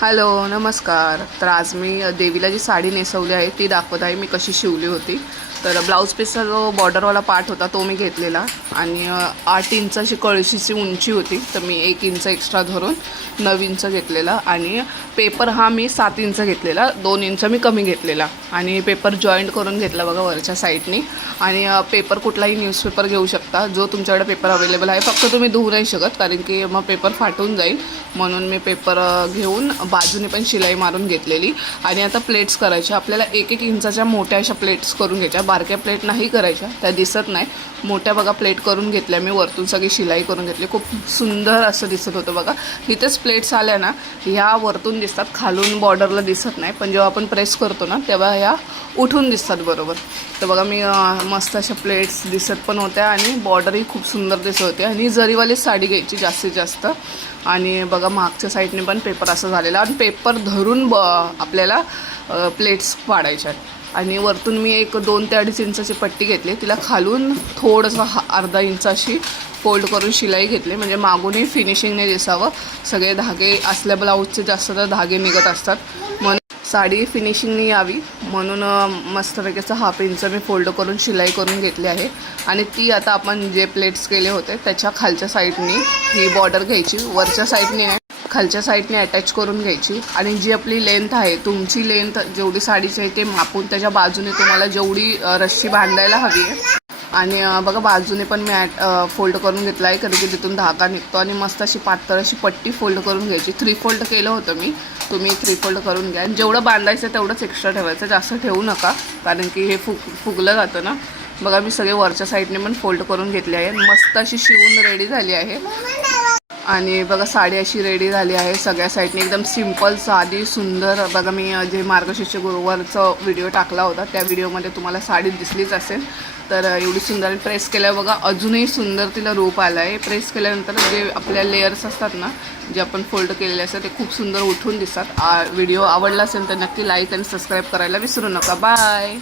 Hello नमस्कार. तर आज मी देवीला जी साडी नेसवली आहे ती दाखवत आहे मी कशी शिवली होती. तर ब्लाऊज पीसचा जो बॉर्डरवाला पार्ट होता तो मी घेतलेला आणि 8 इंच अशी कळशीची उंची होती, तर मी 1 इंच एक्स्ट्रा धरून 9 इंच घेतलेला आणि पेपर हा मी 7 इंच घेतलेला, 2 इंच मी कमी घेतलेला आणि पेपर जॉईंट करून घेतला बघा वरच्या साईडनी. आणि पेपर कुठलाही न्यूजपेपर घेऊ शकता, जो तुमच्याकडे पेपर अवेलेबल आहे. फक्त तुम्ही धुवू नाही शकत कारण की मग पेपर फाटून जाईल, म्हणून मी पेपर घेऊन बाजूने पण शिलाई मारून घेतलेली. आणि आता प्लेट्स करायच्या आपल्याला. 1-1 इंचाच्या मोठ्या अशा प्लेट्स करून घ्यायच्या, बारक्या प्लेट नाही करायच्या, त्या दिसत नाही. मोठ्या बघा प्लेट करून घेतल्या मी, वरतून सगळी शिलाई करून घेतली. खूप सुंदर असं दिसत होतं बघा. इथेच प्लेट्स आल्या ना, ह्या वरतून दिसतात, खालून बॉर्डरला दिसत नाही, पण जेव्हा आपण प्रेस करतो ना तेव्हा ह्या उठून दिसतात बरोबर. तर बघा मी मस्त अशा प्लेट्स दिसत पण होत्या आणि बॉर्डरही खूप सुंदर दिसत होते. आणि जरीवाली साडी घ्यायची जास्तीत जास्त. आणि बघा मागच्या साईडने पण पेपर असं झालेला आणि पेपर धरून आपल्याला प्लेट्स पाडायच्या. आणि वरतून मी एक 2 ते 2.5 इंचाची पट्टी घेतली, तिला खालून थोडंसं अर्धा इंच अशी फोल्ड करून शिलाई घेतली, म्हणजे मागूनही फिनिशिंगने दिसावं. सगळे धागे असल्या ब्लाऊजचे जास्त तर धागे निघत असतात, म्हणून साडी फिनिशिंगने यावी म्हणून मस्तपैकी असं 1/2 इंच मी फोल्ड करून शिलाई करून घेतली आहे. आणि ती आता आपण जे प्लेट्स केले होते त्याच्या खालच्या साईडनी ही बॉर्डर घ्यायची, वरच्या साईडने नाही खालच्या साईडने अटॅच करून घ्यायची. आणि जी आपली लेंथ आहे, तुमची लेंथ जेवढी साडीची आहे ते मापून त्याच्या बाजूने तुम्हाला जेवढी रश्शी बांधायला हवी आहे. आणि बघा बाजूने पण मी फोल्ड करून घेतला आहे, कधी की तिथून धागा निघतो. आणि मस्त अशी पातळ अशी पट्टी फोल्ड करून घ्यायची. 3 फोल्ड केलं होतं मी, तुम्ही 3 फोल्ड करून घ्या. आणि जेवढं बांधायचं तेवढंच एक्स्ट्रा ठेवायचं, जास्त ठेवू नका कारण की हे फुगलं जातं ना. बघा मी सगळे वरच्या साईडने पण फोल्ड करून घेतले आहे. मस्त अशी शिवून रेडी झाली आहे. आणि बघा साडी अशी रेडी झाली आहे सगळ्या साईडने, एकदम सिंपल साधी सुंदर. बघा मी जे मार्गशीर्ष गुरुवारचा व्हिडिओ टाकला होता त्या व्हिडिओमध्ये तुम्हाला साडी दिसलीच असेल. तर एवढी सुंदर प्रेस केल्यावर बघा अजूनही सुंदर तिला रूप आलं आहे. प्रेस केल्यानंतर जे आपल्या लेयर्स असतात ना, जे आपण फोल्ड केलेले असतात ते खूप सुंदर उठून दिसतात. व्हिडिओ आवडला असेल तर नक्की लाईक आणि सबस्क्राईब करायला विसरू नका. बाय.